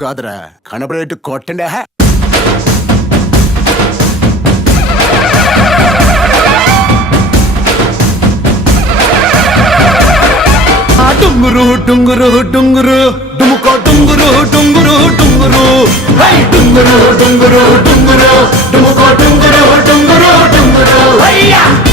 కాదురా. కనబడేట్టు కొట్టండి డుంగురు డుంగురు డుంగురు. డుముకో డుంగురు డుంగురు డుంగురు. హై. డుంగురు డుంగురు డుంగురు. డుముకో డుంగురు డుంగురు డుంగురు. అయ్యా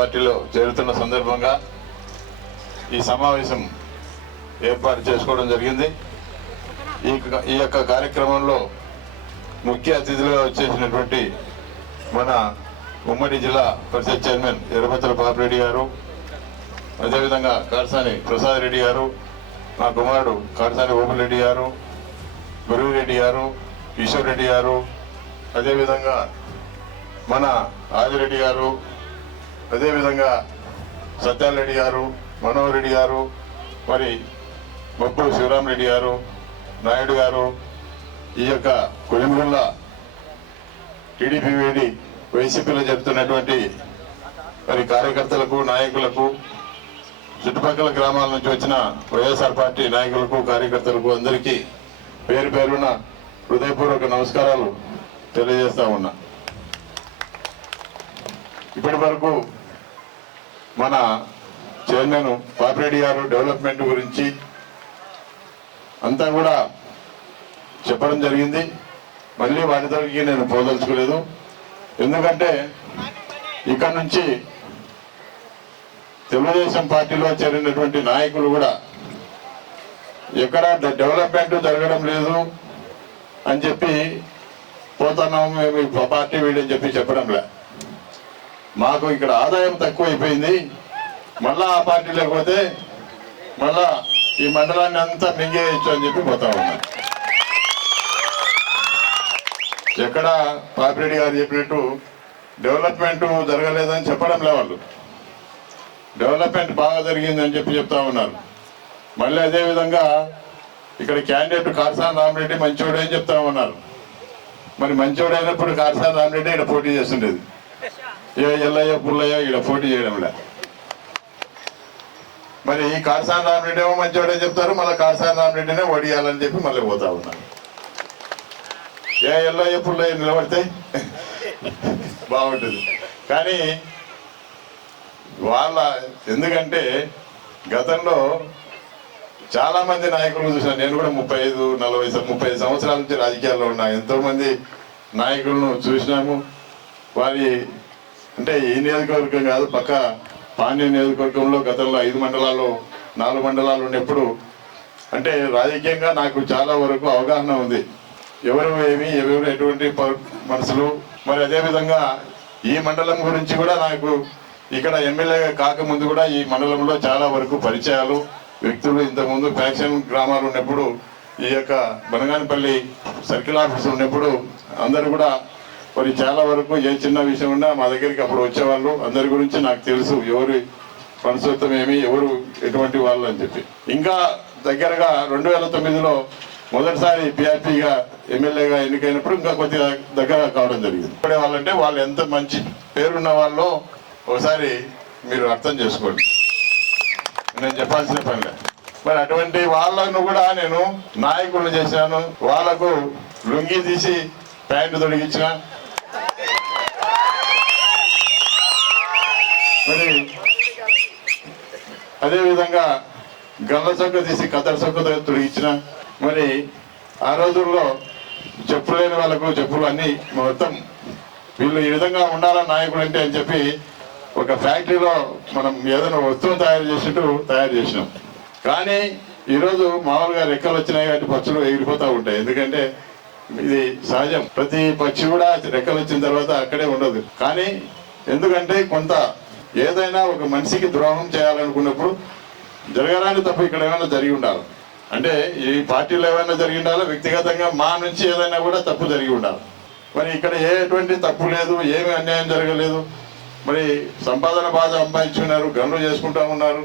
పార్టీలో చేరుతున్న సందర్భంగా ఈ సమావేశం ఏర్పాటు చేసుకోవడం జరిగింది. ఈ ఈ యొక్క కార్యక్రమంలో ముఖ్య అతిథులుగా వచ్చేసినటువంటి మన ఉమ్మడి జిల్లా పరిషత్ చైర్మన్ ఎర్రపత్ర పాపిరెడ్డి గారు అదేవిధంగా కారసాని ప్రసాద్ రెడ్డి గారు మా కుమారుడు కారసాని ఓపిరెడ్డి గారు గురువిరెడ్డి గారు కిషోర్ రెడ్డి గారు అదేవిధంగా మన ఆదిరెడ్డి గారు అదేవిధంగా సత్యారెడ్డి గారు మనోహర్ రెడ్డి గారు మరి మొక్కు శివరామ్ రెడ్డి గారు నాయుడు గారు ఈ యొక్క కొలిమిగుళ్ళ టీడీపీ వేడి వైసీపీలో జరుగుతున్నటువంటి మరి కార్యకర్తలకు నాయకులకు చుట్టుపక్కల గ్రామాల నుంచి వచ్చిన వైఎస్ఆర్ పార్టీ నాయకులకు కార్యకర్తలకు అందరికీ పేరు పేరున హృదయపూర్వక నమస్కారాలు తెలియజేస్తా ఉన్నా. ఇప్పటి వరకు మన చైర్మన్ పాపిరెడ్డి గారు డెవలప్మెంట్ గురించి అంతా కూడా చెప్పడం జరిగింది. మళ్ళీ వాటితోకి నేను పోదలుచుకోలేదు. ఎందుకంటే ఇక్కడ నుంచి తెలుగుదేశం పార్టీలో చేరినటువంటి నాయకులు కూడా ఎక్కడ డెవలప్మెంట్ జరగడం లేదు అని చెప్పి పోతున్నాము మేము పార్టీ వీడని చెప్పి చెప్పడంలే. మాకు ఇక్కడ ఆదాయం తక్కువైపోయింది. మళ్ళా ఆ పార్టీ లేకపోతే మళ్ళా ఈ మండలాన్ని అంతా మింగేయచ్చు అని చెప్పి పోతా ఉన్నారు ఎక్కడ పాపిరెడ్డి గారు చెప్పినట్టు డెవలప్మెంట్ జరగలేదని చెప్పడం వాళ్ళు డెవలప్మెంట్ బాగా జరిగిందని చెప్పి చెప్తా ఉన్నారు. మళ్ళీ అదేవిధంగా ఇక్కడ క్యాండిడేట్ కార్సాన్ రామరెడ్డి మంచోడే అని చెప్తా ఉన్నారు. మరి మంచోడైనప్పుడు అయినప్పుడు కార్సాన్ రామరెడ్డి ఇక్కడ పోటీ చేస్తుండేది. ఏ ఎల్లయ్య పుల్లయ్య ఇక్కడ పోటీ చేయడంలే. మరి ఈ కార్సాన్ రామరెడ్డి ఏమో మంచివాడే చెప్తారు మళ్ళీ కార్సాన్ రామరెడ్డినే ఒడియాలని చెప్పి మళ్ళీ పోతా ఉన్నాను ఏ ఎల్లయ్య పుల్లయ్య నిలబడితే బాగుంటుంది. కానీ వాళ్ళ ఎందుకంటే గతంలో చాలా మంది నాయకులను చూసాను నేను కూడా ముప్పై ఐదు నలభై ముప్పై సంవత్సరాల నుంచి రాజకీయాల్లో ఉన్నా ఎంతో మంది నాయకులను చూసినాము. వారి అంటే ఈ నియోజకవర్గం కాదు పక్క పాండ్య నియోజకవర్గంలో గతంలో ఐదు మండలాలు నాలుగు మండలాలు ఉన్నప్పుడు అంటే రాజకీయంగా నాకు చాలా వరకు అవగాహన ఉంది. ఎవరు ఏమి ఎవరు ఎటువంటి మనసులు మరి అదేవిధంగా ఈ మండలం గురించి కూడా నాకు ఇక్కడ ఎమ్మెల్యే కాకముందు కూడా ఈ మండలంలో చాలా వరకు పరిచయాలు వ్యక్తులు ఇంతకుముందు ఫ్యాక్షన్ గ్రామాలు ఉన్నప్పుడు ఈ యొక్క బనగానపల్లి సర్కిల్ ఆఫీస్ ఉన్నప్పుడు అందరు కూడా మరి చాలా వరకు ఏ చిన్న విషయం ఉన్నా మా దగ్గరికి అప్పుడు వచ్చేవాళ్ళు. అందరి గురించి నాకు తెలుసు. ఎవరు మనస్తత్వం ఏమి ఎవరు ఎటువంటి వాళ్ళు అని చెప్పి. ఇంకా దగ్గరగా రెండు వేల తొమ్మిదిలో మొదటిసారి పిఆర్పిగా ఎమ్మెల్యేగా ఎన్నికైనప్పుడు ఇంకా కొద్దిగా దగ్గర కావడం జరిగింది. ఇప్పుడే వాళ్ళంటే వాళ్ళు ఎంత మంచి పేరున్న వాళ్ళు ఒకసారి మీరు అర్థం చేసుకోండి. నేను చెప్పాల్సిన పనిలే మరి అటువంటి వాళ్ళను కూడా నేను నాయకులను చేశాను. వాళ్ళకు లుంగి తీసి ప్యాంటు తొడిగించిన మరి అదేవిధంగా గల్ల చొక్క తీసి కదర చొక్క తొడిగించిన మరి ఆ రోజుల్లో చెప్పులు లేని వాళ్ళకు చెప్పులు అన్నీ మొత్తం వీళ్ళు ఈ విధంగా ఉండాలని నాయకుడు అంటే అని చెప్పి ఒక ఫ్యాక్టరీలో మనం ఏదైనా వస్తువు తయారు చేసినట్టు తయారు చేసినాం. కానీ ఈరోజు మామూలుగా రెక్కలు వచ్చినాయి కాబట్టి పక్షులు ఎగిరిపోతూ ఉంటాయి. ఎందుకంటే ఇది సహజం. ప్రతి పక్షి కూడా రెక్కలు వచ్చిన తర్వాత అక్కడే ఉండదు. కానీ ఎందుకంటే కొంత ఏదైనా ఒక మనిషికి ద్రోహం చేయాలనుకున్నప్పుడు జరగరాని తప్పు ఇక్కడ ఏమైనా జరిగి ఉండాలి. అంటే ఈ పార్టీలో ఏమైనా జరిగి ఉండాలి? వ్యక్తిగతంగా మా నుంచి ఏదైనా కూడా తప్పు జరిగి ఉండాలి. మరి ఇక్కడ ఏ ఎటువంటి తప్పు లేదు ఏమి అన్యాయం జరగలేదు. మరి సంపాదన బాధ సంపాదించుకున్నారు గనులు చేసుకుంటా ఉన్నారు.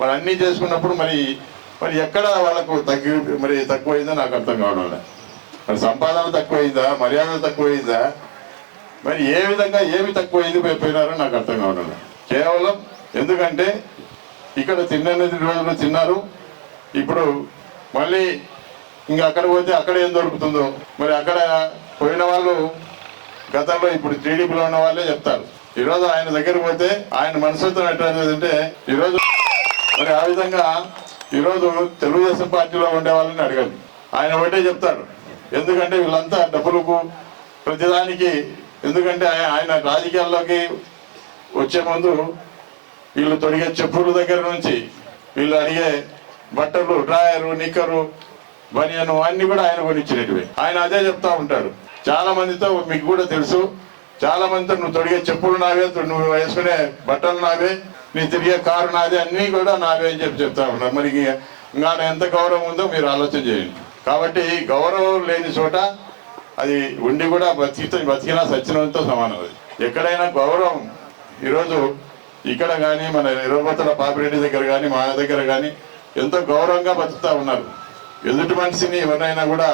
మరి అన్నీ చేసుకున్నప్పుడు మరి మరి ఎక్కడ వాళ్ళకు తగ్గి మరి తక్కువైందో నాకు అర్థం కావడం మరి సంపాదన తక్కువైందా? మర్యాద తక్కువైందా? మరి ఏ విధంగా ఏమి తక్కువ పోయి- పోయినారో నాకు అర్థం కావడం కేవలం ఎందుకంటే ఇక్కడ తిన్నది రోజులు తిన్నారు. ఇప్పుడు మళ్ళీ ఇంకా అక్కడ పోతే అక్కడ ఏం దొరుకుతుందో? మరి అక్కడ పోయిన వాళ్ళు గతంలో ఇప్పుడు టీడీపీలో ఉన్న వాళ్ళే చెప్తారు. ఈరోజు ఆయన దగ్గరికి పోతే ఆయన మనసుతో ఎట్లంటే ఈరోజు మరి ఆ విధంగా ఈరోజు తెలుగుదేశం పార్టీలో ఉండే వాళ్ళని అడగండి. ఆయన ఒకటే చెప్తారు ఎందుకంటే వీళ్ళంతా డబ్బులకు ప్రతిదానికి ఎందుకంటే ఆయన రాజకీయాల్లోకి వచ్చే ముందు వీళ్ళు తొడిగే చెప్పుల దగ్గర నుంచి వీళ్ళు అడిగే బట్టలు డ్రాయరు నిక్కరు బనియను అన్ని కూడా ఆయన కొనిచ్చినటివి ఆయన అదే చెప్తా ఉంటాడు. చాలా మందితో మీకు కూడా తెలుసు. చాలా మందితో నువ్వు తొడిగే చెప్పులు నావే నువ్వు వేసుకునే బట్టలు నావే నీ తిరిగే కారు నాదే అన్ని కూడా నావే అని చెప్పి చెప్తా ఉన్నారు. మరి ఇంకా ఎంత గౌరవం ఉందో మీరు ఆలోచన చేయండి. కాబట్టి గౌరవం లేని చోట అది ఉండి కూడా బతికితో బతికినా సచ్చినంతో సమానం అది. ఎక్కడైనా గౌరవం ఈరోజు ఇక్కడ కానీ మన ఇరవతల పాపిరెడ్డి దగ్గర కానీ మా దగ్గర కానీ ఎంతో గౌరవంగా బతుకుతా ఉన్నారు. ఎదుటి మనిషిని ఎవరినైనా కూడా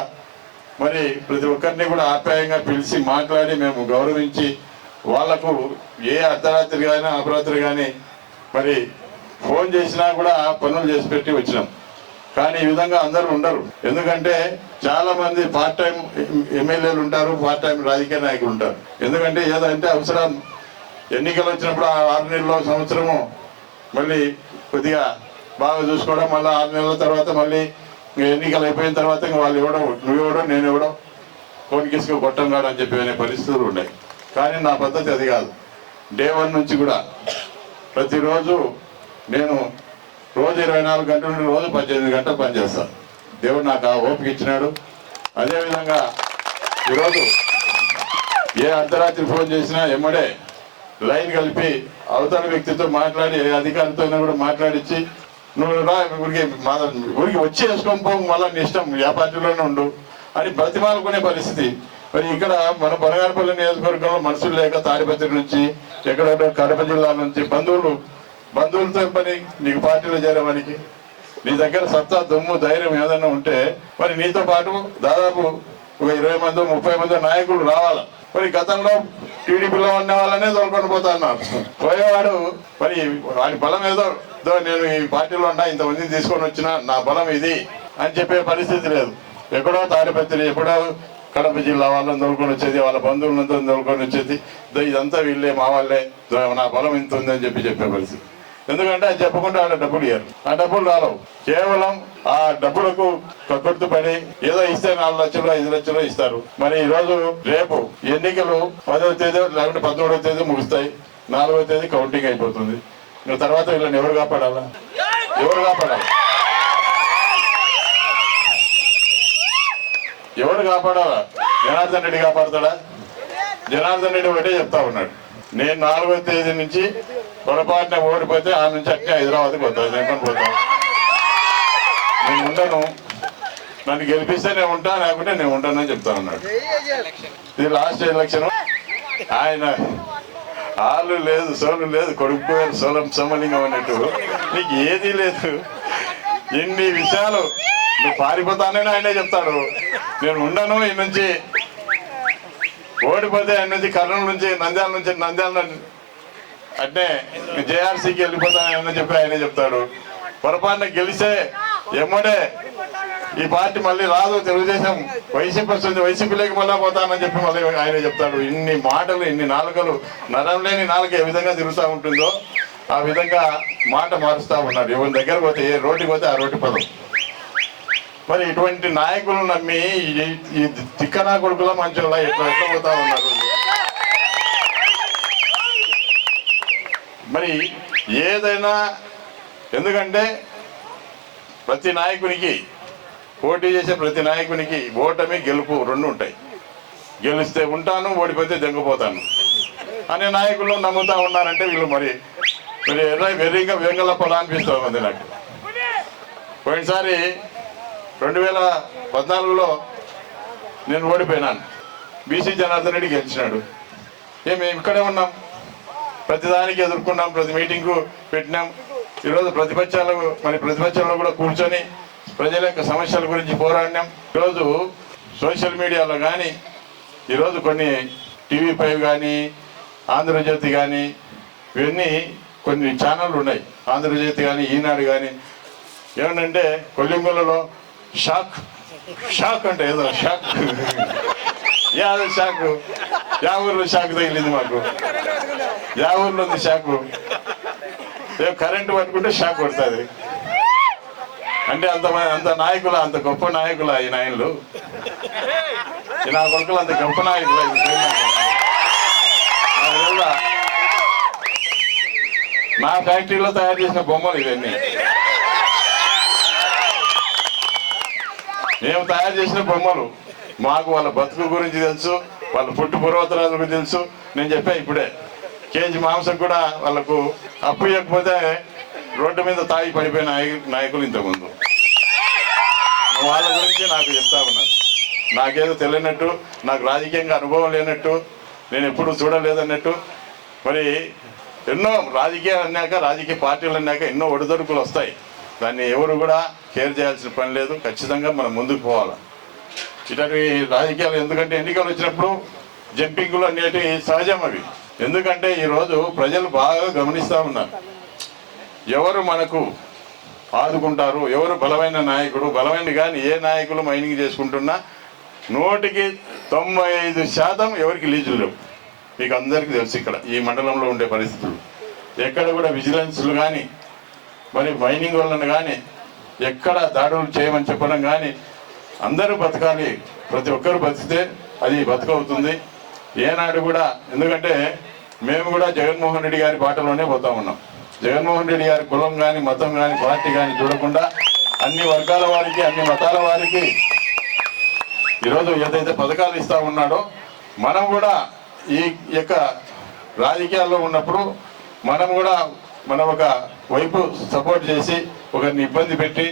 మరి ప్రతి ఒక్కరిని కూడా ఆప్యాయంగా పిలిచి మాట్లాడి మేము గౌరవించి వాళ్ళకు ఏ అర్ధరాత్రి కానీ అపరాత్రి కానీ మరి ఫోన్ చేసినా కూడా పనులు చేసి పెట్టి వచ్చినాం. కానీ ఈ విధంగా అందరూ ఉండరు. ఎందుకంటే చాలా మంది పార్ట్ టైం ఎమ్మెల్యేలు ఉంటారు పార్ట్ టైం రాజకీయ నాయకులు ఉంటారు. ఎందుకంటే ఏదంటే అవసరం. ఎన్నికలు వచ్చినప్పుడు ఆ ఆరు నెలలో సంవత్సరము మళ్ళీ కొద్దిగా బాగా చూసుకోవడం మళ్ళీ ఆరు నెలల తర్వాత మళ్ళీ ఎన్నికలు అయిపోయిన తర్వాత ఇంకా వాళ్ళు ఇవ్వడం నువ్వు ఇవ్వడం నేను ఇవ్వడం కోనికేసుకు కొట్టం కాడు అని చెప్పి అనే పరిస్థితులు ఉన్నాయి. కానీ నా పద్ధతి అది కాదు. డే వన్ నుంచి కూడా ప్రతిరోజు నేను రోజు ఇరవై నాలుగు గంటల నుండి రోజు పద్దెనిమిది గంటలు పనిచేస్తాను. దేవుడు నాకు ఆ ఓపిక ఇచ్చినాడు. అదేవిధంగా ఈరోజు ఏ అర్ధరాత్రి ఫోన్ చేసినా ఎమ్మడే లైన్ కలిపి అవతల వ్యక్తితో మాట్లాడి ఏ అధికారితో కూడా మాట్లాడించి నువ్వు రా ఊరికి మా ఊరికి వచ్చి వేసుకొని పో మళ్ళీ నీ ఇష్టం ఏ పార్టీలోనే ఉండు అని బ్రతిమాలుకునే పరిస్థితి. మరి ఇక్కడ మన బనగానపల్లి నియోజకవర్గంలో మనుషులు లేక తాడిపత్రి నుంచి ఎక్కడ కడప జిల్లా నుంచి బంధువులు బంధువులతో పని నీకు పార్టీలో చేరడానికి. నీ దగ్గర సత్తా దమ్ము ధైర్యం ఏదైనా ఉంటే మరి నీతో పాటు దాదాపు ఒక ఇరవై మంది ముప్పై మంది నాయకులు రావాలి. మరి గతంలో టీడీపీలో ఉన్న వాళ్ళనే తోలుకొని పోతాన్నారు పోయేవాడు మరి వాడి బలం ఏదో దో నేను ఈ పార్టీలో ఉన్నా ఇంతమందిని తీసుకొని వచ్చిన నా బలం ఇది అని చెప్పే పరిస్థితి లేదు. ఎక్కడో తాడిపత్రి ఎక్కడో కడప జిల్లా వాళ్ళని తోలుకొని వచ్చేది వాళ్ళ బంధువులంతా తోలుకొని వచ్చేది దో ఇదంతా వీళ్ళే మా వాళ్ళే నా బలం ఇంత ఉంది అని చెప్పి చెప్పే పరిస్థితి. ఎందుకంటే అది చెప్పకుండా ఆడ డబ్బులు ఇవ్వరు ఆ డబ్బులు రాలవు. కేవలం ఆ డబ్బులకు కక్కుర్తి పడి ఏదో ఇస్తే నాలుగు లక్షలు ఐదు లక్షలు ఇస్తారు. మరి ఈ రోజు రేపు ఎన్నికలు పదవ తేదీ లేకుంటే పదమూడవ తేదీ ముగుస్తాయి. నాలుగవ తేదీ కౌంటింగ్ అయిపోతుంది. ఇంకా తర్వాత వీళ్ళని ఎవరు కాపాడాలా? ఎవరు కాపాడాలి? ఎవరు కాపాడాలా? జనార్దన్ రెడ్డి కాపాడతాడా? జనార్దన్ రెడ్డి ఒకటే చెప్తా ఉన్నాడు. నేను నాలుగో తేదీ నుంచి పొరపాటున ఓడిపోతే ఆ నుంచి అట్టే హైదరాబాద్కి పోతాను నేను పోతాను నేను ఉండను. నన్ను గెలిపిస్తే నేను ఉంటా లేకుంటే నేను ఉంటానని చెప్తా ఉన్నాడు. ఇది లాస్ట్ ఎలక్షన్. ఆయన ఆలు లేదు సోలు లేదు కొడుకు సోలం సమలింగం అన్నట్టు. నీకు ఏది లేదు. ఎన్ని విషయాలు. నువ్వు పారిపోతానని ఆయనే చెప్తాడు. నేను ఉండను ఈ నుంచి. ఓడిపోతే ఆయన నుంచి కర్నూలు నుంచి నంద్యాల నుంచి నంద్యాల నుంచి. అంటే జేఆర్సీకి వెళ్ళిపోతానని చెప్పి ఆయనే చెప్తాడు. పొరపాటున గెలిస్తే ఎమ్మడే ఈ పార్టీ మళ్ళీ రాదు. తెలుగుదేశం వైసీపీ వస్తుంది. వైసీపీలోకి మళ్ళా పోతానని చెప్పి మళ్ళీ ఆయన చెప్తాడు. ఇన్ని మాటలు ఇన్ని నాలుకలు నరం లేని నాలుక ఏ విధంగా తిరుగుతూ ఉంటుందో ఆ విధంగా మాట మారుస్తూ ఉన్నాడు. ఎవరి దగ్గర పోతే ఏ రోడ్డు పోతే ఆ రోడ్డు పదం. మరి ఇటువంటి నాయకులు నమ్మి ఈ- తిక్కనా కొడుకుల మంచుల ఎట్లా ఎట్లా పోతా ఉన్నారు? మరి ఏదైనా ఎందుకంటే ప్రతి నాయకునికి పోటీ చేసే ప్రతి నాయకునికి ఓటమి గెలుపు రెండు ఉంటాయి. గెలిస్తే ఉంటాను ఓడిపోతే దెంగపోతాను. అనే నాయకులు నమ్ముతా ఉన్నారంటే వీళ్ళు మరి మరి ఎర్ర వెర్రిగా వెంగళ పొల అనిపిస్తూ ఉంది నాకు. పోయినసారి రెండు వేల పద్నాలుగులో నేను ఓడిపోయినాను. బీసీ జనార్దన్ రెడ్డి గెలిచినాడు. ఏ మేము ఇక్కడే ఉన్నాం. ప్రతిదానికి ఎదుర్కొన్నాం ప్రతి మీటింగు పెట్టినాం. ఈరోజు ప్రతిపక్షాలు మరి ప్రతిపక్షంలో కూడా కూర్చొని ప్రజల యొక్క సమస్యల గురించి పోరాడినాం. ఈరోజు సోషల్ మీడియాలో కానీ ఈరోజు కొన్ని టీవీ ఫైవ్ కానీ ఆంధ్రజ్యోతి కానీ ఇవన్నీ కొన్ని ఛానళ్ళు ఉన్నాయి. ఆంధ్రజ్యోతి కానీ ఈనాడు కానీ ఏమంటే కొల్లింగులలో షాక్. షాక్ అంటే ఏదో షాక్. యాదో షాక్. యా ఊర్లో షాక్ తగిలింది మాకు. యా ఊర్లో ఉంది షాక్. రేపు కరెంటు పట్టుకుంటే షాక్ కొడుతుంది. అంటే అంత మ- అంత నాయకుల అంత గొప్ప నాయకుల ఈ నాయనలు. ఈ నా కొడుకులు అంత గొప్ప నాయకుల నా నా ఫ్యాక్టరీలో తయారు చేసిన బొమ్మలు ఇవన్నీ. మేము తయారు చేసిన బొమ్మలు. మాకు వాళ్ళ బతుకు గురించి తెలుసు వాళ్ళ పుట్టు పూర్వతరాల గురించి తెలుసు. నేను చెప్పా ఇప్పుడే. కేజీ మాంసం కూడా వాళ్ళకు అప్పు ఇవ్వకపోతే రోడ్డు మీద తాగి పడిపోయిన నాయకులు ఇంతకుముందు. వాళ్ళ గురించి నాకు చెప్తా ఉన్నారు. నాకేదో తెలియనట్టు నాకు రాజకీయంగా అనుభవం లేనట్టు నేను ఎప్పుడు చూడలేదన్నట్టు. మరి ఎన్నో రాజకీయాలు అన్నాక రాజకీయ పార్టీలు అన్నాక ఎన్నో ఒడిదొడుకులు వస్తాయి. దాన్ని ఎవరు కూడా కేర్ చేయాల్సిన పని లేదు. ఖచ్చితంగా మనం ముందుకు పోవాలి. ఇటువంటి రాజకీయాలు ఎందుకంటే ఎన్నికలు వచ్చినప్పుడు జంపింగ్లు అనేటివి సహజం అవి. ఎందుకంటే ఈరోజు ప్రజలు బాగా గమనిస్తూ ఉన్నారు. ఎవరు మనకు ఆదుకుంటారు? ఎవరు బలమైన నాయకుడు? బలమైన కానీ ఏ నాయకులు మైనింగ్ చేసుకుంటున్నా నూటికి తొంభై ఐదు శాతం ఎవరికి లీజులు లేవు. మీకు అందరికీ తెలుసు ఇక్కడ ఈ మండలంలో ఉండే పరిస్థితులు. ఎక్కడ కూడా విజిలెన్స్లు కానీ మరి మైనింగ్ వాళ్ళని కానీ ఎక్కడ దాడులు చేయమని చెప్పడం కానీ అందరూ బతకాలి. ప్రతి ఒక్కరు బతికితే అది బతుకవుతుంది. ఏనాడు కూడా ఎందుకంటే మేము కూడా జగన్మోహన్ రెడ్డి గారి బాటలోనే పోతా ఉన్నాం. జగన్మోహన్ రెడ్డి గారి కులం కానీ మతం కానీ పార్టీ కానీ చూడకుండా అన్ని వర్గాల వారికి అన్ని మతాల వారికి ఈరోజు ఏదైతే పథకాలు ఇస్తా ఉన్నాడో మనం కూడా ఈ యొక్క రాజకీయాల్లో ఉన్నప్పుడు మనం కూడా మనం ఒక వైపు సపోర్ట్ చేసి ఒకరిని ఇబ్బంది పెట్టి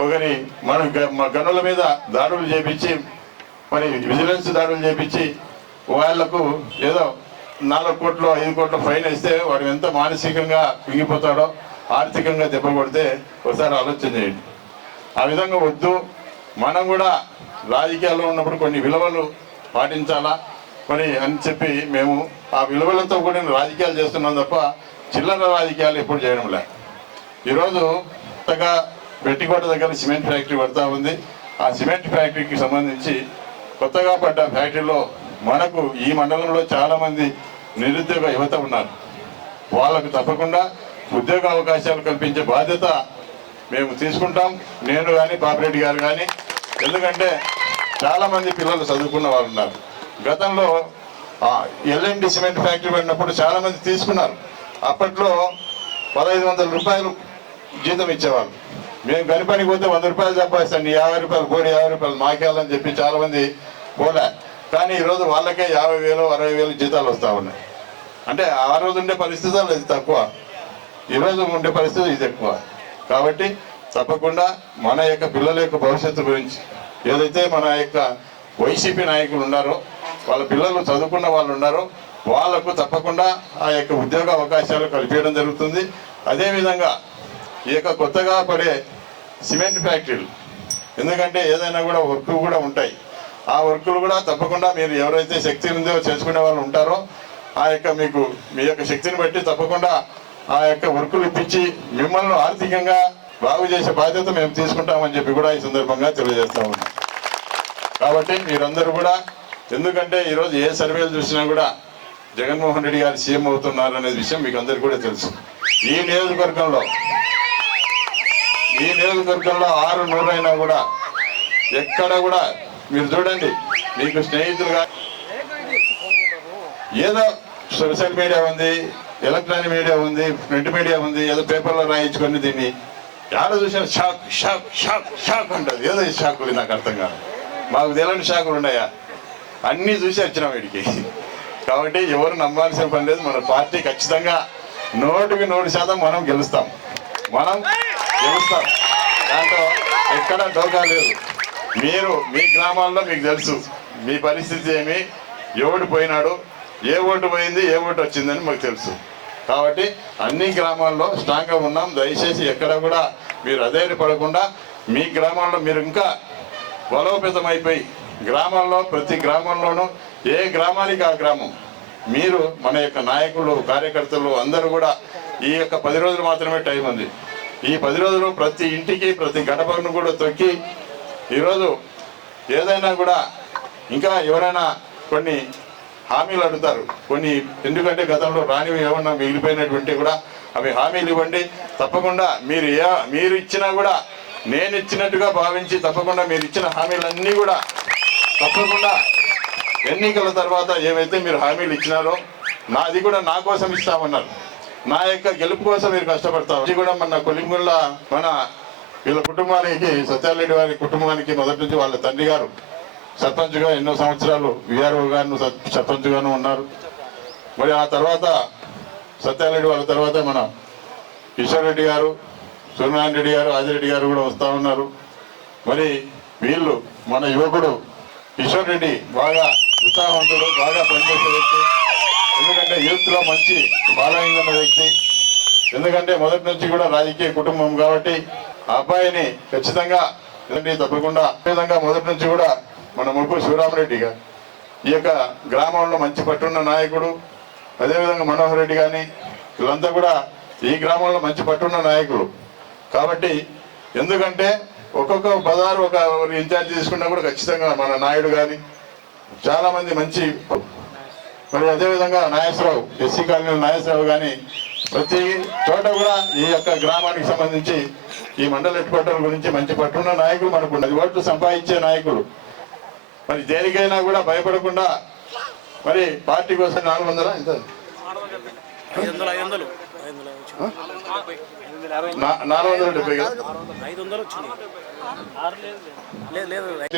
ఒకరి మన గ- గనుల మీద దాడులు చేపించి మరి విజిలెన్స్ దాడులు చేపించి వాళ్ళకు ఏదో నాలుగు కోట్లు ఐదు కోట్ల ఫైన్ ఇస్తే వాడు ఎంత మానసికంగా కుంగిపోతాడో ఆర్థికంగా దెబ్బ కొడితే ఒకసారి ఆలోచన చేయండి. ఆ విధంగా వద్దు. మనం కూడా రాజకీయాల్లో ఉన్నప్పుడు కొన్ని విలువలు పాటించాలా? మరి అని చెప్పి మేము ఆ విలువలతో కూడిన రాజకీయాలు చేస్తున్నాం తప్ప చిల్లర రాజకీయాలు ఎప్పుడు చేయడం లే ఈరోజు కొత్తగా పెట్టికోట దగ్గర సిమెంట్ ఫ్యాక్టరీ పడతా ఉంది. ఆ సిమెంట్ ఫ్యాక్టరీకి సంబంధించి కొత్తగా పడ్డ ఫ్యాక్టరీలో మనకు ఈ మండలంలో చాలామంది నిరుద్యోగ యువత ఉన్నారు. వాళ్ళకు తప్పకుండా ఉద్యోగ అవకాశాలు కల్పించే బాధ్యత మేము తీసుకుంటాం. నేను కానీ పాపిరెడ్డి గారు కానీ ఎందుకంటే చాలామంది పిల్లలు చదువుకున్న వాళ్ళు ఉన్నారు. గతంలో ఎల్ఎండి సిమెంట్ ఫ్యాక్టరీ పడినప్పుడు చాలామంది తీసుకున్నారు. అప్పట్లో పదహైదు వందల రూపాయలు జీతం ఇచ్చేవాళ్ళు. మేము గని పనికి పోతే వంద రూపాయలు సంపాదిస్తాను యాభై రూపాయలు కోడి యాభై రూపాయలు మాకేయాలని చెప్పి చాలా మంది పోలే. కానీ ఈరోజు వాళ్ళకే యాభై వేలు అరవై వేలు జీతాలు వస్తూ ఉన్నాయి. అంటే ఆ రోజు ఉండే పరిస్థితులు ఇది తక్కువ. ఈరోజు ఉండే పరిస్థితి ఇది ఎక్కువ. కాబట్టి తప్పకుండా మన యొక్క పిల్లల యొక్క భవిష్యత్తు గురించి ఏదైతే మన యొక్క వైసీపీ నాయకులు ఉన్నారో వాళ్ళ పిల్లలు చదువుకున్న వాళ్ళు ఉన్నారో వాళ్ళకు తప్పకుండా ఆ యొక్క ఉద్యోగ అవకాశాలు కల్పించడం జరుగుతుంది. అదేవిధంగా ఈ యొక్క కొత్తగా పడే సిమెంట్ ఫ్యాక్టరీలు ఎందుకంటే ఏదైనా కూడా వర్క్ కూడా ఉంటాయి. ఆ వర్కులు కూడా తప్పకుండా మీరు ఎవరైతే శక్తి ఉందో చేసుకునే వాళ్ళు ఉంటారో ఆ యొక్క మీకు మీ యొక్క శక్తిని బట్టి తప్పకుండా ఆ యొక్క వర్కులు ఇప్పించి మిమ్మల్ని ఆర్థికంగా బాగు చేసే బాధ్యత మేము తీసుకుంటామని చెప్పి కూడా ఈ సందర్భంగా తెలియజేస్తా కాబట్టి మీరందరూ కూడా ఎందుకంటే ఈరోజు ఏ సర్వేలు చూసినా కూడా జగన్మోహన్ రెడ్డి గారు సీఎం అవుతున్నారు అనే విషయం మీకు అందరికీ కూడా తెలుసు. ఈ నియోజకవర్గంలో ఈ నియోజకవర్గంలో ఆరు నూరైనా కూడా ఎక్కడ కూడా మీరు చూడండి మీకు స్నేహితులుగా ఏదో సోషల్ మీడియా ఉంది ఎలక్ట్రానిక్ మీడియా ఉంది ప్రింట్ మీడియా ఉంది ఏదో పేపర్లో రాయించుకొని దీన్ని ఎవరు చూసినా షాక్ షాక్ షాక్ షాక్ ఉంటుంది ఏదో ఈ షాకులు నాకు అర్థం కాదు. మాకు తెలియని షాకులు ఉన్నాయా? అన్నీ చూసి వచ్చినాం వీడికి కాబట్టి ఎవరు నమ్మాల్సిన పని లేదు. మన పార్టీ ఖచ్చితంగా నూటికి నూరు శాతం మనం గెలుస్తాం. మనం గెలుస్తాం. దాంట్లో ఎక్కడ డోకా లేదు. మీరు మీ గ్రామాల్లో మీకు తెలుసు. మీ పరిస్థితి ఏమి? ఎవడు పోయినాడు? ఏ ఓటు పోయింది? ఏ ఓటు వచ్చిందని మాకు తెలుసు. కాబట్టి అన్ని గ్రామాల్లో స్ట్రాంగ్గా ఉన్నాం. దయచేసి ఎక్కడ కూడా మీరు అధైర్యపడకుండా మీ గ్రామాల్లో మీరు ఇంకా బలోపేతం అయిపోయి గ్రామాల్లో ప్రతి గ్రామంలోనూ ఏ గ్రామానికి ఆ గ్రామం? మీరు మన యొక్క నాయకులు కార్యకర్తలు అందరూ కూడా ఈ యొక్క పది రోజులు మాత్రమే టైం ఉంది. ఈ పది రోజులు ప్రతి ఇంటికి ప్రతి గడపను కూడా తొక్కి ఈరోజు ఏదైనా కూడా ఇంకా ఎవరైనా కొన్ని హామీలు అడుగుతారు. కొన్ని ఎందుకంటే గతంలో రానివి ఏమన్నా మిగిలిపోయినటువంటి కూడా అవి హామీలు ఇవ్వండి. తప్పకుండా మీరు ఏ మీరు ఇచ్చినా కూడా నేను ఇచ్చినట్టుగా భావించి తప్పకుండా మీరు ఇచ్చిన హామీలన్నీ కూడా తప్పకుండా ఎన్నికల తర్వాత ఏవైతే మీరు హామీలు ఇచ్చినారో నాది కూడా నా కోసం ఇస్తామన్నారు. నా యొక్క గెలుపు కోసం మీరు కష్టపడతారు. ఇది కూడా మన కొలింగుళ్ళ మన వీళ్ళ కుటుంబానికి సత్యారెడ్డి వారి కుటుంబానికి మొదటి నుంచి వాళ్ళ తండ్రి గారు సర్పంచ్గా ఎన్నో సంవత్సరాలు విఆర్ఓ గారు సర్పంచ్గాను ఉన్నారు. మరి ఆ తర్వాత సత్యారెడ్డి వాళ్ళ తర్వాత మన కిషోర్ రెడ్డి గారు సూర్యనారాయణ రెడ్డి గారు ఆదిరెడ్డి గారు కూడా వస్తూ ఉన్నారు. మరి వీళ్ళు మన యువకుడు కిషోర్ రెడ్డి బాగా ఉత్సాహవంతుడు బాగా పనిచేసే వ్యక్తి. ఎందుకంటే యూత్లో మంచి ఫాలోయింగ్ ఉన్న వ్యక్తి. ఎందుకంటే మొదటి నుంచి కూడా రాజకీయ కుటుంబం కాబట్టి ఆ అబ్బాయిని ఖచ్చితంగా తప్పకుండా విధంగా మొదటి నుంచి కూడా మన ముప్పు శివరామరెడ్డి గారు. ఈ యొక్క గ్రామంలో మంచి పట్టున్న నాయకుడు అదేవిధంగా మనోహర్ రెడ్డి కానీ వీళ్ళంతా కూడా ఈ గ్రామంలో మంచి పట్టున్న నాయకులు. కాబట్టి ఎందుకంటే ఒక్కొక్క బజారు ఒక ఇన్ఛార్జ్ తీసుకున్నా కూడా ఖచ్చితంగా మన నాయుడు కానీ చాలా మంది మంచి మరి అదేవిధంగా నాగేశ్వరరావు ఎస్సీ కాలనీ నాగేశ్వరరావు కానీ ప్రతి చోట కూడా ఈ యొక్క గ్రామానికి సంబంధించి ఈ మండల హెడ్క్వార్టర్ గురించి మంచి పట్టున్న నాయకులు మనకు ఉన్నది ఓట్లు సంపాదించే నాయకులు. మరి దేనికైనా కూడా భయపడకుండా మరి పార్టీ కోసం నాలుగు వందల? ఎంత? నాలుగు వందల డెబ్బై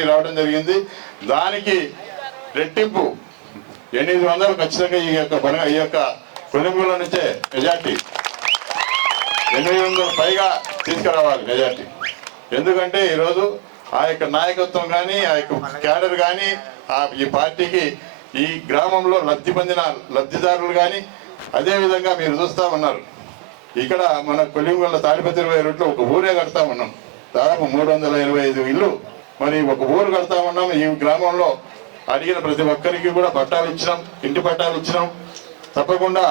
రావడం జరిగింది. దానికి రెట్టింపు. ఎనిమిది వందలు ఖచ్చితంగా ఈ యొక్క పని ఈ యొక్క కొనుగోలు నుంచే మెజార్టీ. ఎనిమిది వందల పైగా తీసుకురావాలి మెజార్టీ. ఎందుకంటే ఈరోజు ఆ యొక్క నాయకత్వం కానీ ఆ యొక్క క్యాడర్ కానీ ఆ ఈ పార్టీకి ఈ గ్రామంలో లబ్ధి పొందిన లబ్ధిదారులు కానీ అదేవిధంగా మీరు చూస్తూ ఉన్నారు. ఇక్కడ మన కొలింగొల్ల తాడిపత్రి ఇరవై రోడ్లో ఒక ఊరే కడతా ఉన్నాం. దాదాపు మూడు వందల ఇరవై ఐదు ఇల్లు. మరి ఒక ఊరు కడతా ఉన్నాం ఈ గ్రామంలో. అడిగిన ప్రతి ఒక్కరికి కూడా పట్టాలు ఇచ్చినాం ఇంటి పట్టాలు ఇచ్చినాం. తప్పకుండా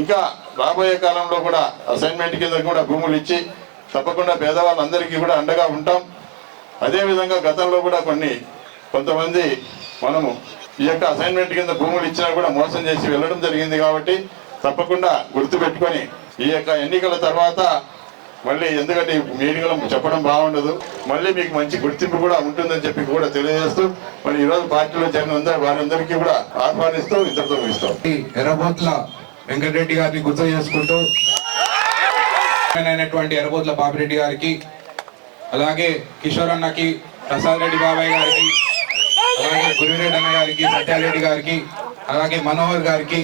ఇంకా రాబోయే కాలంలో కూడా అసైన్మెంట్ కింద కూడా భూములు ఇచ్చి తప్పకుండా పేదవాళ్ళందరికీ కూడా అండగా ఉంటాం. అదేవిధంగా గతంలో కూడా కొన్ని కొంతమంది మనము ఈ యొక్క అసైన్మెంట్ కింద భూములు ఇచ్చినా కూడా మోసం చేసి వెళ్ళడం జరిగింది కాబట్టి తప్పకుండా గుర్తుపెట్టుకొని ఈ యొక్క ఎన్నికల తర్వాత మళ్ళీ ఎందుకంటే ఈ చెప్పడం బాగుండదు. మళ్ళీ మీకు మంచి గుర్తింపు కూడా ఉంటుందని చెప్పి కూడా తెలియజేస్తూ మరి ఈరోజు పార్టీలో జరిగిన వారందరికీ కూడా ఆహ్వానిస్తూ ఇద్దరితో ఇస్తాం ఎర్రబోట్ల వెంకటరెడ్డి గారిని గుర్తు చేసుకుంటూ అయినటువంటి ఎర్రబోట్ల బాపిరెడ్డి గారికి అలాగే కిషోర్ అన్నకి ప్రసాద్ రెడ్డి బాబాయ్ గారికి అలాగే గురిరెడ్డి అన్న గారికి సత్యారెడ్డి గారికి అలాగే మనోహర్ గారికి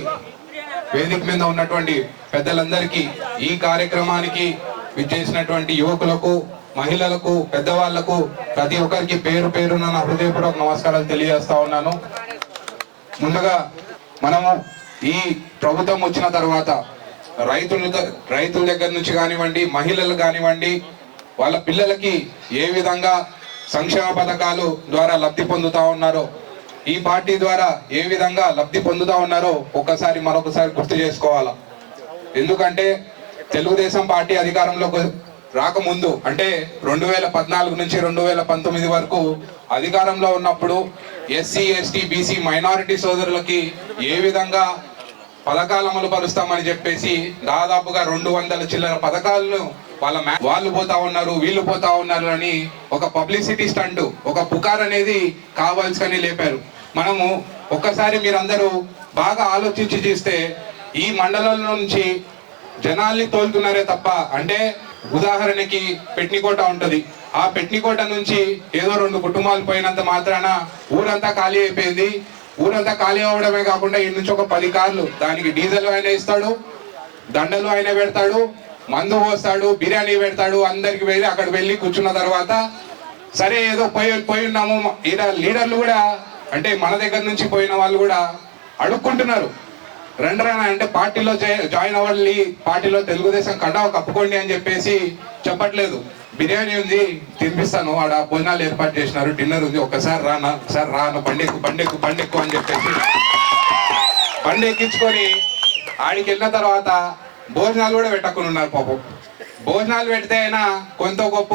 వేదిక మీద ఉన్నటువంటి పెద్దలందరికీ ఈ కార్యక్రమానికి విచ్చేసినటువంటి యువకులకు మహిళలకు పెద్దవాళ్ళకు ప్రతి ఒక్కరికి పేరు పేరున నా హృదయపూర్వక నమస్కారాలు తెలియజేస్తా ఉన్నాను. ముందుగా మనము ఈ ప్రభుత్వం వచ్చిన తర్వాత రైతుల ద- రైతుల దగ్గర నుంచి కానివ్వండి మహిళలు కానివ్వండి వాళ్ళ పిల్లలకి ఏ విధంగా సంక్షేమ పథకాలు ద్వారా లబ్ధి పొందుతా ఉన్నారో ఈ పార్టీ ద్వారా ఏ విధంగా లబ్ధి పొందుతా ఉన్నారో ఒక్కసారి మరొకసారి గుర్తు చేసుకోవాలా. ఎందుకంటే తెలుగుదేశం పార్టీ అధికారంలోకి రాకముందు అంటే రెండు వేల పద్నాలుగు నుంచి రెండు వేల పంతొమ్మిది వరకు అధికారంలో ఉన్నప్పుడు ఎస్సీ ఎస్టీ బీసీ మైనారిటీ సోదరులకి ఏ విధంగా పథకాలు అమలు పరుస్తామని చెప్పేసి దాదాపుగా రెండు వందల చిల్లర పథకాలను వాళ్ళ వాళ్ళు పోతా ఉన్నారు వీళ్ళు పోతా ఉన్నారు అని ఒక పబ్లిసిటీ స్టంట్ ఒక పుకార్ అనేది కావాల్సుకొని లేపారు. మనము ఒక్కసారి మీరందరూ బాగా ఆలోచించి చూస్తే ఈ మండలం నుంచి జనాల్ని తోలుతున్నారే తప్ప అంటే ఉదాహరణకి పెట్నికోట ఉంటది. ఆ పెట్నికోట నుంచి ఏదో రెండు కుటుంబాలు పోయినంత మాత్రాన ఊరంతా ఖాళీ అయిపోయింది. ఊరంతా ఖాళీ అవ్వడమే కాకుండా ఇటు నుంచి ఒక పది కార్లు దానికి డీజిల్ ఆయన ఇస్తాడు దండలు ఆయన పెడతాడు మందు పోస్తాడు బిర్యానీ పెడతాడు అందరికి వెళ్ళి అక్కడ వెళ్ళి కూర్చున్న తర్వాత సరే ఏదో పోయి పోయి ఉన్నాము. ఈడ లీడర్లు కూడా అంటే మన దగ్గర నుంచి పోయిన వాళ్ళు కూడా అడుక్కుంటున్నారు. రండి అంటే పార్టీలో జాయిన్ అవ్వండి పార్టీలో తెలుగుదేశం కండావ కప్పుకోండి అని చెప్పేసి చెప్పట్లేదు. బిర్యానీ ఉంది తినిపిస్తాను. ఆడ భోజనాలు ఏర్పాటు చేసినారు డిన్నర్ ఉంది. ఒకసారి రానా ఒకసారి రాను బండెక్కు బండెక్కు బండెక్కు అని చెప్పేసి బండి ఎక్కించుకొని ఆడికి వెళ్ళిన తర్వాత భోజనాలు కూడా పెట్టకుండా ఉన్నారు పాపం. భోజనాలు పెడితే అయినా కొంత గొప్ప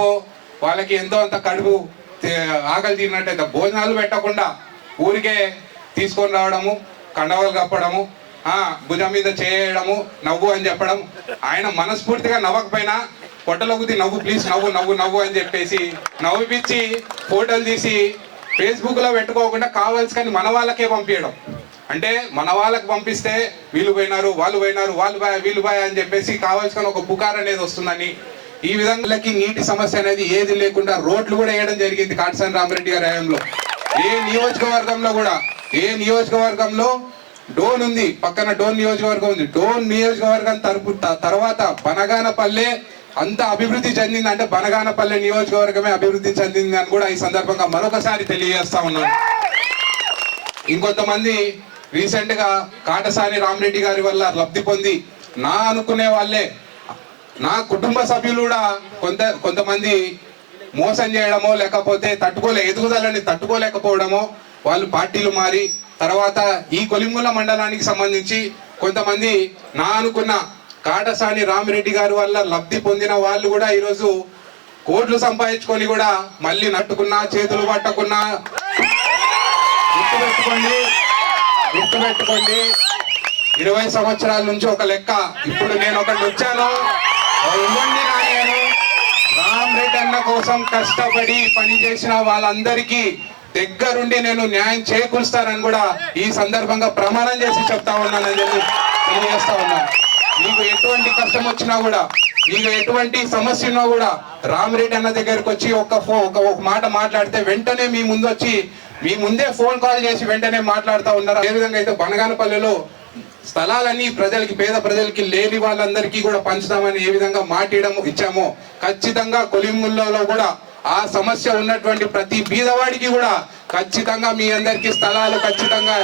వాళ్ళకి ఎంతో అంత కడుపు ఆకలి తీరినట్టయితే భోజనాలు పెట్టకుండా ఊరికే తీసుకొని రావడము కండవలు కప్పడము భుజం మీద చేయడము నవ్వు అని చెప్పడం. ఆయన మనస్ఫూర్తిగా నవ్వకపోయినా పొట్టలోకి నవ్వు ప్లీజ్ నవ్వు నవ్వు నవ్వు అని చెప్పేసి నవ్విపించి ఫోటోలు తీసి ఫేస్బుక్లో పెట్టుకోకుండా కావాల్సి కానీ మన వాళ్ళకే పంపించడం అంటే మన వాళ్ళకి పంపిస్తే వీళ్ళు పోయినారు వాళ్ళు పోయినారు వాళ్ళు బాయ్ వీళ్ళు బాయ్ అని చెప్పేసి కావాల్సిన ఒక పుకార్ అనేది వస్తుందని. ఈ విధంగాకి నీటి సమస్య అనేది ఏది లేకుండా రోడ్లు కూడా వేయడం జరిగింది కాటసాని రామరెడ్డి గారి హయాంలో. ఏ నియోజకవర్గంలో కూడా ఏ నియోజకవర్గంలో డోన్ ఉంది పక్కన డోన్ నియోజకవర్గం ఉంది. డోన్ నియోజకవర్గం తరపు తర్వాత బనగానపల్లె అంత అభివృద్ధి చెందింది అంటే బనగానపల్లె నియోజకవర్గమే అభివృద్ధి చెందింది అని కూడా ఈ సందర్భంగా మరొకసారి తెలియజేస్తా ఉన్నాను. ఇంకొంతమంది రీసెంట్గా కాటసాని రామరెడ్డి గారి వల్ల లబ్ధి పొంది నా అనుకునే వాళ్ళే. నా కుటుంబ సభ్యులు కూడా కొంత కొంతమంది మోసం చేయడమో లేకపోతే తట్టుకోలే ఎదుగుదలని తట్టుకోలేకపోవడమో వాళ్ళు పార్టీలు మారి తర్వాత ఈ కొలింగుల మండలానికి సంబంధించి కొంతమంది నా అనుకున్న కాటసాని రామిరెడ్డి గారి వల్ల లబ్ధి పొందిన వాళ్ళు కూడా ఈరోజు కోట్లు సంపాదించుకొని కూడా మళ్ళీ నట్టుకున్నా చేతులు పట్టకున్నా. గుర్తు పెట్టుకోండి గుర్తు పెట్టుకోండి ఇరవై సంవత్సరాల నుంచి ఒక లెక్క. ఇప్పుడు నేను ఒకటి వచ్చాను. ఇవ్వండి నా నేను. రామ్ రెడ్డి అన్న కోసం కష్టపడి పని చేసిన వాళ్ళందరికీ దగ్గరుండి నేను న్యాయం చేకూరుస్తానని కూడా ఈ సందర్భంగా ప్రమాణం చేసి చెప్తా ఉన్నానని చెప్పి తెలియజేస్తా ఉన్నాను మీకు ఎటువంటి కష్టం వచ్చినా కూడా మీకు ఎటువంటి సమస్య ఉన్నా కూడా రామిరెడ్డి అన్న దగ్గరికి వచ్చి ఒక ఫో ఒక ఒక మాట మాట్లాడితే వెంటనే మీ ముందు వచ్చి మీ ముందే ఫోన్ కాల్ చేసి వెంటనే మాట్లాడుతూ ఉన్నారు. ఏ విధంగా అయితే బనగానపల్లెలో స్థలాలన్నీ ప్రజలకి పేద ప్రజలకి లేని వాళ్ళందరికీ కూడా పంచుతామని ఏ విధంగా మాట్లాడము ఇచ్చామో ఖచ్చితంగా కొలిముల్లో కూడా ఆ సమస్య ఉన్నటువంటి ప్రతి బీదవాడికి కూడా ఖచ్చితంగా మీ అందరికీ స్థలాలు ఖచ్చితంగా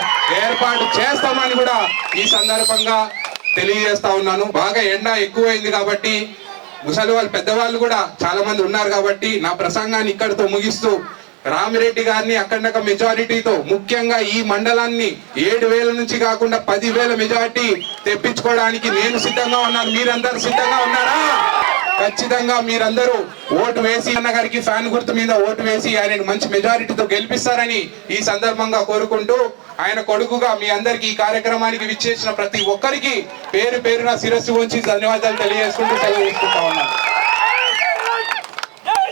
ఏర్పాటు చేస్తామని కూడా ఈ సందర్భంగా తెలియజేస్తా ఉన్నాను. బాగా ఎండ ఎక్కువైంది కాబట్టి ముసలి వాళ్ళు పెద్దవాళ్ళు కూడా చాలా మంది ఉన్నారు కాబట్టి నా ప్రసంగాన్ని ఇక్కడితో ముగిస్తూ రామిరెడ్డి గారిని అక్కడక మెజారిటీతో ముఖ్యంగా ఈ మండలాన్ని ఏడు వేల నుంచి కాకుండా పది వేల మెజారిటీ తెప్పించుకోవడానికి నేను సిద్ధంగా ఉన్నాను. మీరందరూ సిద్ధంగా ఉన్నారా? ఖచ్చితంగా మీరందరూ ఓటు వేసి అన్న గారికి ఫ్యాన్ గుర్తు మీద ఓటు వేసి ఆయన మంచి మెజారిటీతో గెలిపిస్తారని ఈ సందర్భంగా కోరుకుంటూ ఆయన కొడుకుగా మీ అందరికి ఈ కార్యక్రమానికి విచ్చేసిన ప్రతి ఒక్కరికి పేరు పేరున శిరస్సు ఉంచి ధన్యవాదాలు తెలియజేసుకుంటూ సెలవు తీసుకుంటా ఉన్నాను.